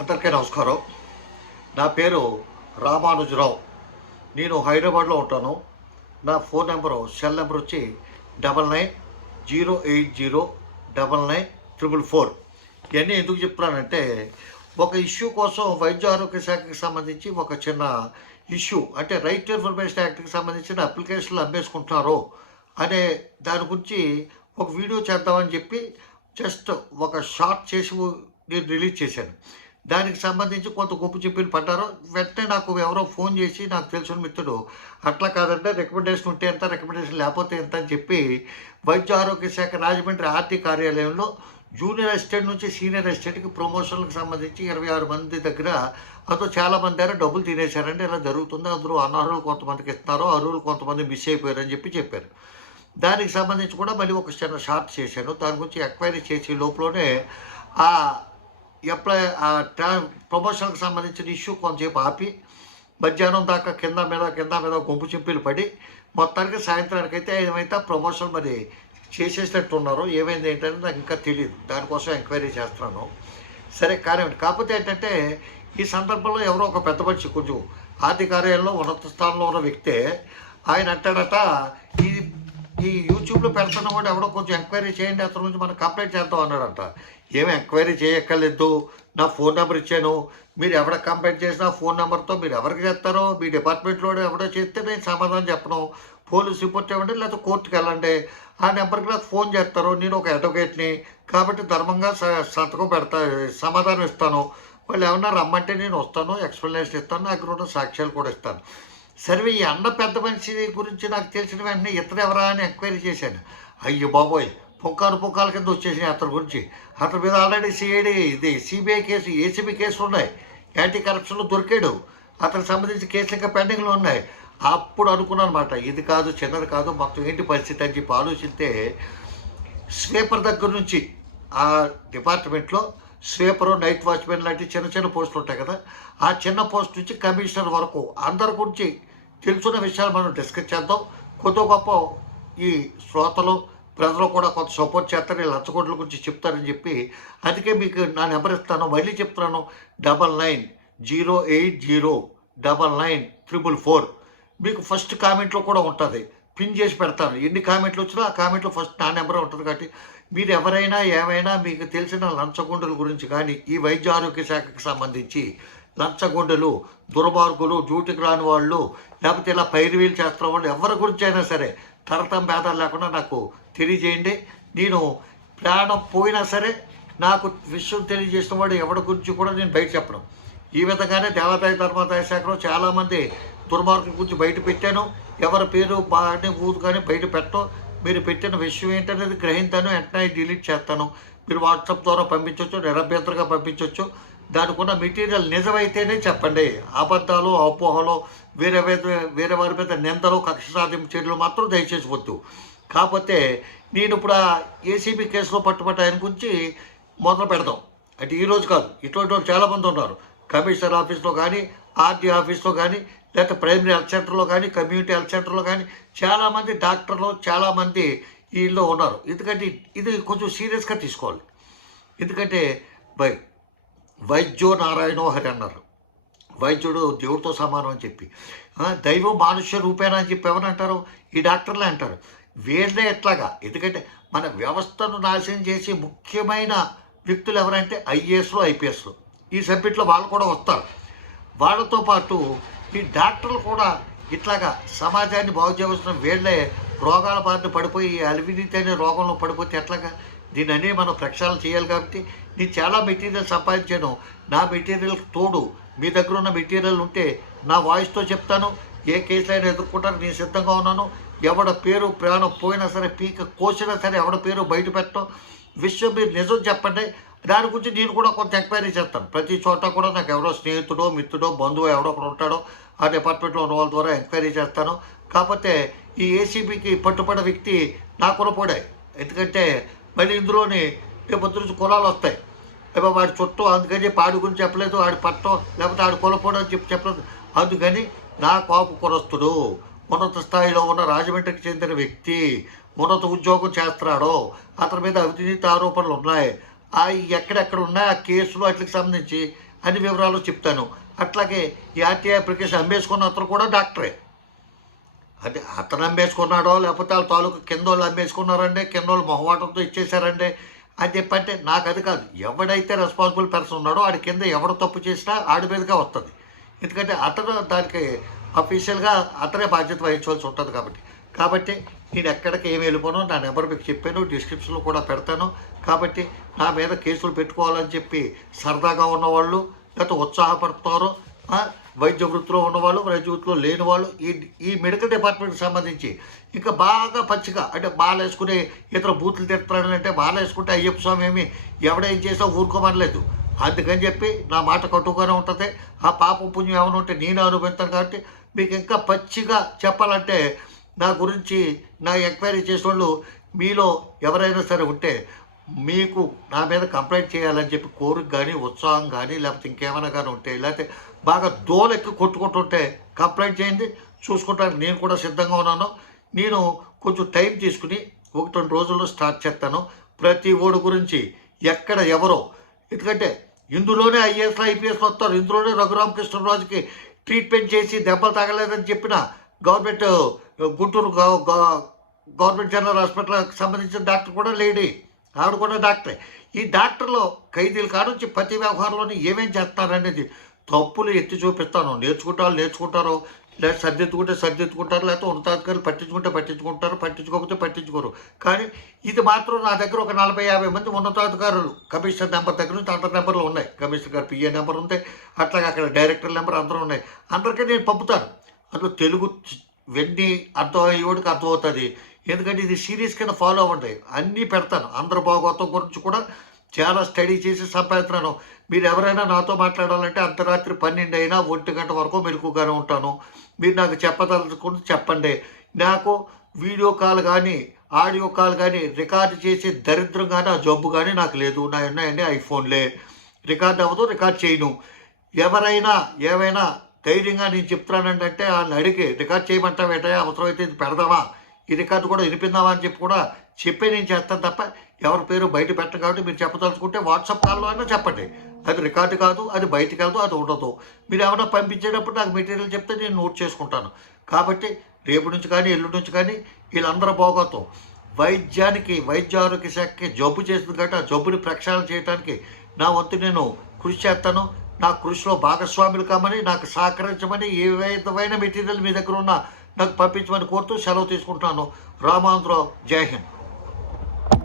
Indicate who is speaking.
Speaker 1: అందరికీ నమస్కారం. నా పేరు రామానుజరావు. నేను హైదరాబాద్లో ఉంటాను. నా ఫోన్ నెంబరు సెల్ నెంబర్ వచ్చి double nine zero eight zero double nine triple four. ఇవన్నీ ఎందుకు చెప్తున్నానంటే ఒక ఇష్యూ కోసం వైద్య ఆరోగ్య శాఖకి సంబంధించి ఒక చిన్న ఇష్యూ అంటే రైట్ టు ఇన్ఫర్మేషన్ యాక్ట్కి సంబంధించిన అప్లికేషన్లు అమ్మేసుకుంటున్నారు అనే దాని గురించి ఒక వీడియో చేద్దామని చెప్పి జస్ట్ ఒక షార్ట్ చేసి నేను రిలీజ్ చేశాను. దానికి సంబంధించి కొంత గొప్ప చెప్పిన పడ్డారు వెంటనే నాకు ఎవరో ఫోన్ చేసి నాకు తెలిసిన మిత్రుడు అట్లా కాదంటే రికమెండేషన్ ఉంటే ఎంత రికమెండేషన్ లేకపోతే ఎంత అని చెప్పి వైద్య ఆరోగ్య శాఖ రాజమండ్రి ఆర్టీ కార్యాలయంలో జూనియర్ అసిస్టెంట్ నుంచి సీనియర్ అసిస్టెంట్కి ప్రమోషన్లకు సంబంధించి ఇరవై ఆరు మంది దగ్గర అందులో చాలా మంది దగ్గర డబ్బులు తినేశారంటే ఇలా జరుగుతుంది. అందులో అనర్హులు కొంతమందికి ఇస్తున్నారు అర్హులు కొంతమంది మిస్ అయిపోయారని చెప్పి చెప్పారు. దానికి సంబంధించి కూడా మళ్ళీ ఒక చిన్న షార్ట్ చేశాను. దాని గురించి ఎంక్వైరీ చేసే లోపలనే ఆ ఎప్పుడై ఆ ట్రా ప్రమోషన్కి సంబంధించిన ఇష్యూ కొంతసేపు ఆపి మధ్యాహ్నం దాకా కింద మీద కింద మీద గుంపు చింపిలు పడి మొత్తానికి సాయంత్రానికి అయితే ఏమైతే ప్రమోషన్ మరి చేసేసినట్టు ఉన్నారు ఏమైంది ఏంటంటే నాకు ఇంకా తెలియదు దానికోసం ఎంక్వైరీ చేస్తున్నాను. సరే కానివ్వండి. కాకపోతే ఏంటంటే ఈ సందర్భంలో ఎవరో ఒక పెద్ద మనిషి కొంచెం ఆర్థిక కార్యాలయంలో ఉన్నత స్థానంలో ఉన్న వ్యక్తే ఆయన అంటాడట ఈ ఈ యూట్యూబ్లో పెడుతున్న కూడా ఎవడో కొంచెం ఎంక్వైరీ చేయండి అతని గురించి మనం కంప్లైంట్ చేద్దాం అన్నాడంట. ఏమి ఎంక్వైరీ చేయక్కర్లేదు నా ఫోన్ నెంబర్ ఇచ్చాను. మీరు ఎవడ కంప్లైంట్ చేసినా ఫోన్ నెంబర్తో మీరు ఎవరికి చేస్తారో మీ డిపార్ట్మెంట్లో ఎవడో చేస్తే నేను సమాధానం చెప్పను. పోలీస్ రిపోర్ట్ ఇవ్వండి లేకపోతే కోర్టుకి వెళ్ళండి ఆ నెంబర్కి నాకు ఫోన్ చేస్తారు నేను ఒక అడ్వకేట్ని కాబట్టి ధర్మంగా స- సంతకం పెడతా సమాధానం ఇస్తాను. వాళ్ళు ఏమన్నా రమ్మంటే నేను వస్తాను ఎక్స్ప్లెనేషన్ ఇస్తాను నాకు రెండు సాక్ష్యాలు కూడా ఇస్తాను. సర్వే ఈ అన్న పెద్ద మనిషి గురించి నాకు తెలిసిన వెంటనే ఇతను ఎవరా అని ఎంక్వైరీ చేశాను. అయ్యో బాబోయ్ పుంకాను పుక్కాల కింద వచ్చేసినాయి అతని గురించి. అతని మీద ఆల్రెడీ సిఐడి ఇది సిబిఐ కేసు ఏసీబీ కేసులు ఉన్నాయి. యాంటీ కరప్షన్లో దొరికాడు. అతనికి సంబంధించి కేసులు ఇంకా పెండింగ్లో ఉన్నాయి. అప్పుడు అనుకున్నాను అనమాట ఇది కాదు చిన్నది కాదు మొత్తం ఏంటి పరిస్థితి అని చెప్పి ఆలోచిస్తే స్వీపర్ దగ్గర నుంచి ఆ డిపార్ట్మెంట్లో స్వీపరు నైట్ వాచ్మెన్ లాంటి చిన్న చిన్న పోస్టులు ఉంటాయి కదా. ఆ చిన్న పోస్ట్ నుంచి కమిషనర్ వరకు అందరి గురించి తెలుసున్న విషయాలు మనం డిస్కస్ చేద్దాం. కొత్త గొప్ప ఈ శ్రోతలు ప్రజలు కూడా కొంత సపోర్ట్ చేస్తారు. ఈ లచ్చగొడ్ల గురించి చెప్తారని చెప్పి అందుకే మీకు నా నెంబర్ ఇస్తాను. మళ్ళీ చెప్తున్నాను. Double nine zero eight zero double nine triple four. మీకు ఫస్ట్ కామెంట్లో కూడా ఉంటుంది. పిన్ చేసి పెడతాను. ఎన్ని కామెంట్లు వచ్చినా ఆ కామెంట్లో ఫస్ట్ నా నెంబర్ ఉంటుంది కాబట్టి మీరు ఎవరైనా ఏమైనా మీకు తెలిసిన లంచగొండల గురించి కానీ ఈ వైద్య ఆరోగ్య శాఖకు సంబంధించి లంచగొండలు దుర్మార్గులు డ్యూటీకి రాని వాళ్ళు లేకపోతే ఇలా పైరువీలు చేస్తున్న వాళ్ళు ఎవరి గురించి అయినా సరే తరతం భేదాలు లేకుండా నాకు తెలియజేయండి. నేను ప్రాణం పోయినా సరే నాకు విషయం తెలియజేసిన వాడు ఎవరి గురించి కూడా నేను బయట చెప్పను. ఈ విధంగానే దేవాదాయ ధర్మాదాయ శాఖలో చాలామంది దుర్మార్గుల గురించి బయట పెట్టాను. ఎవరి పేరు బాగానే ఊరు కానీ బయట పెట్టడం మీరు పెట్టిన విషయం ఏంటనేది గ్రహించాను వెంటనే డిలీట్ చేస్తాను. మీరు వాట్సాప్ ద్వారా పంపించవచ్చు నిరభ్యంతరంగా పంపించవచ్చు దానికి ఉన్న మెటీరియల్ నిజమైతేనే చెప్పండి. అబద్ధాలు అపోహలు వేరే వేరే వేరే వారి మీద నిందలు కక్ష సాధింపు చర్యలు మాత్రం దయచేసి వద్దు. కాకపోతే నేను ఇప్పుడు ఆ ఏసీబీ కేసులో పట్టుబట్టాయని గురించి మొదలు పెడదాం. అంటే ఈరోజు కాదు ఇటువంటి వాళ్ళు చాలామంది ఉన్నారు. కమిషనర్ ఆఫీస్లో కానీ ఆర్డీ ఆఫీస్లో కానీ లేకపోతే ప్రైమరీ హెల్త్ సెంటర్లో కానీ కమ్యూనిటీ హెల్త్ సెంటర్లో కానీ చాలామంది డాక్టర్లు చాలామంది వీళ్ళు ఉన్నారు. ఎందుకంటే ఇది కొంచెం సీరియస్గా తీసుకోవాలి. ఎందుకంటే వై వైద్యో నారాయణో హరి అన్నారు. వైద్యుడు దేవుడితో సమానం అని చెప్పి. దైవం మానుష్య రూపేణ అని చెప్పి ఎవరంటారు ఈ డాక్టర్లే అంటారు. వీళ్ళే ఎట్లాగా? ఎందుకంటే మన వ్యవస్థను నాశనం చేసే ముఖ్యమైన వ్యక్తులు ఎవరంటే ఐఏఎస్లు ఐపీఎస్లు. ఈ సబ్జెక్ట్లో వాళ్ళు కూడా వస్తారు. వాళ్ళతో పాటు ఈ డాక్టర్లు కూడా ఇట్లాగా సమాజాన్ని బాగు చేయవలసిన వీళ్ళే రోగాల బారిన పడిపోయి అవినీతి అనే రోగంలో పడిపోతే ఎట్లాగా? దీని అన్నీ మనం ప్రక్షాళన చేయాలి కాబట్టి నేను చాలా మెటీరియల్ సంపాదించాను. నా మెటీరియల్ తోడు మీ దగ్గర ఉన్న మెటీరియల్ ఉంటే నా వాయిస్తో చెప్తాను. ఏ కేసులైనా ఎదుర్కొంటారు నేను సిద్ధంగా ఉన్నాను. ఎవడ పేరు ప్రాణం పోయినా సరే పీక కోసినా సరే ఎవడ పేరు బయట పెట్టడం విషయం మీరు నిజం చెప్పండి. దాని గురించి నేను కూడా కొంత ఎంక్వైరీ చేస్తాను. ప్రతి చోట కూడా నాకు ఎవరో స్నేహితుడో మిత్రుడో బంధువు ఎవడో ఒకడు ఉంటాడో. ఆ డిపార్ట్మెంట్లో ఉన్న వాళ్ళ ద్వారా ఎంక్వైరీ చేస్తాను. కాకపోతే ఈ ఏసీబీకి పట్టుబడిన వ్యక్తి నా కులపోడే ఎందుకంటే మళ్ళీ ఇందులోని రేపు నుంచి కులాలు వస్తాయి. లేకపోతే వాడి చుట్టూ అందుకని చెప్పి గురించి చెప్పలేదు ఆడి పట్టం లేకపోతే ఆడి కులపోవడం అని చెప్పి చెప్పలేదు. అందుకని నా కోప కులస్తుడు ఉన్నత స్థాయిలో ఉన్న రాజమండ్రికి చెందిన వ్యక్తి ఉన్నత ఉద్యోగం చేస్తున్నాడో అతని మీద అవినీతి ఆరోపణలు ఉన్నాయి. ఆ ఎక్కడెక్కడ ఉన్నాయి ఆ కేసులు వాటికి సంబంధించి అన్ని వివరాలు చెప్తాను. అట్లాగే ఈ ఆర్టీఐ అప్లికేషన్ అమ్మేసుకున్న అతను కూడా డాక్టరే. అంటే అతను అమ్మేసుకున్నాడో లేకపోతే వాళ్ళ తాలూకు కింద వాళ్ళు అమ్మేసుకున్నారంటే కింద వాళ్ళు మొహమాటంతో ఇచ్చేసారండి అని చెప్పంటే నాకు అది కాదు. ఎవడైతే రెస్పాన్సిబుల్ పర్సన్ ఉన్నాడో ఆడి కింద ఎవడు తప్పు చేసినా ఆడి మీదుగా వస్తుంది. ఎందుకంటే అతను దానికి అఫీషియల్గా అతనే బాధ్యత వహించవలసి ఉంటుంది కాబట్టి. కాబట్టి నేను ఎక్కడికి ఏమి వెళ్ళిపోను నా నెంబర్ మీకు చెప్పాను డిస్క్రిప్షన్లో కూడా పెడతాను. కాబట్టి నా మీద కేసులు పెట్టుకోవాలని చెప్పి సరదాగా ఉన్నవాళ్ళు లేకపోతే ఉత్సాహపడుతున్నారు వైద్య వృత్తిలో ఉన్నవాళ్ళు వైద్య వృత్తిలో లేని వాళ్ళు ఈ ఈ మెడికల్ డిపార్ట్మెంట్కి సంబంధించి ఇంకా బాగా పచ్చిగా అంటే బాల వేసుకునే ఇతర బూతులు తిడతాడని అంటే బాల వేసుకుంటే అయ్యప్ప స్వామి ఏమి ఎవడేం చేసా ఊరుకోమనలేదు. అందుకని చెప్పి నా మాట కట్టుగానే ఉంటుంది. ఆ పాపం పుణ్యం ఏమైనా ఉంటే నేను అనుభవిస్తాను కాబట్టి మీకు ఇంకా పచ్చిగా చెప్పాలంటే నా గురించి నా ఎంక్వైరీ చేసిన వాళ్ళు మీలో ఎవరైనా సరే ఉంటే మీకు నా మీద కంప్లైంట్ చేయాలని చెప్పి కోరిక కానీ ఉత్సాహం కానీ లేకపోతే ఇంకేమైనా కానీ ఉంటే లేకపోతే బాగా దోలెక్కి కొట్టుకుంటుంటే కంప్లైంట్ చేయండి. చూసుకుంటానికి నేను కూడా సిద్ధంగా ఉన్నాను. నేను కొంచెం టైం తీసుకుని ఒకటి రెండు రోజుల్లో స్టార్ట్ చేస్తాను. ప్రతి ఓడి గురించి ఎక్కడ ఎవరో ఎందుకంటే ఇందులోనే ఐఏఎస్లు ఐపీఎస్లు వస్తారు. ఇందులోనే రఘురామకృష్ణరాజుకి ట్రీట్మెంట్ చేసి దెబ్బలు తగలేదని చెప్పిన గవర్నమెంట్ గుంటూరు గవర్నమెంట్ జనరల్ హాస్పిటల్కి సంబంధించిన డాక్టర్ కూడా లేడీ. ఆవిడ కూడా డాక్టరే. ఈ డాక్టర్లో ఖైదీలు కానుంచి ప్రతి వ్యవహారంలోని ఏమేం చేస్తారనేది తప్పులు ఎత్తి చూపిస్తాను. నేర్చుకుంటారు నేర్చుకుంటారు. లేదా సర్దిద్దుకుంటే సర్దిద్దుకుంటారు లేకపోతే ఉన్నతాధికారులు పట్టించుకుంటే పట్టించుకుంటారు పట్టించుకోకపోతే పట్టించుకోరు. కానీ ఇది మాత్రం నా దగ్గర ఒక నలభై యాభై మంది ఉన్నతాధికారులు. కమిషనర్ నెంబర్ దగ్గర నుంచి అందరి నెంబర్లు ఉన్నాయి. కమిషనర్ గారు పిఏ నెంబర్ ఉంది అట్లాగే అక్కడ డైరెక్టర్ నెంబర్ అందరూ ఉన్నాయి. అందరికీ నేను పంపుతాను. అందులో తెలుగు వెన్ని వెండి అర్థం అయ్యేవాడికి అర్థమవుతుంది. ఎందుకంటే ఇది సిరీస్ కింద ఫాలో అవ్వండి. అన్నీ పెడతాను. అందరి భాగవతం గురించి కూడా చాలా స్టడీ చేసి సంపాదిస్తున్నాను. మీరు ఎవరైనా నాతో మాట్లాడాలంటే అర్ధరాత్రి పన్నెండు అయినా ఒంటి గంట వరకు మెలకుగానే ఉంటాను. మీరు నాకు చెప్పదలుచుకుని చెప్పండి. నాకు వీడియో కాల్ కానీ ఆడియో కాల్ కానీ రికార్డు చేసే దరిద్రం కానీ ఆ జబ్బు కానీ నాకు లేదు. నా ఉన్నాయండి ఐఫోన్లే. రికార్డ్ అవ్వదు రికార్డ్ చేయను. ఎవరైనా ఏమైనా ధైర్యంగా నేను చెప్తున్నానంటే వాళ్ళని అడిగి రికార్డ్ చేయమంటావేట అవసరమైతే ఇది పెడదామా? ఈ రికార్డు కూడా వినిపిందామా అని చెప్పి కూడా చెప్పే నేను చేస్తాను తప్ప ఎవరి పేరు బయట పెట్టను కాబట్టి మీరు చెప్పదలుచుకుంటే వాట్సాప్ కాల్లో అయినా చెప్పండి. అది రికార్డు కాదు అది బయటికి కాదు అది ఉండదు. మీరు ఏమైనా పంపించేటప్పుడు నాకు మెటీరియల్ చెప్తే నేను నోట్ చేసుకుంటాను. కాబట్టి రేపు నుంచి కానీ ఎల్లుండి నుంచి కానీ వీళ్ళందరూ బాగోతాం. వైద్యానికి వైద్య ఆరోగ్య శాఖకి జబ్బు చేసింది కాబట్టి ఆ జబ్బుని ప్రక్షాళన చేయడానికి నా వంతు నేను కృషి చేస్తాను. నా కృషిలో భాగస్వాములు కామని నాకు సహకరించమని ఏ విధమైన మెటీరియల్ మీ దగ్గర ఉన్నా నాకు పంపించమని కోరుతూ సెలవు తీసుకుంటున్నాను. రామాంధ్రరావు జై హింద్.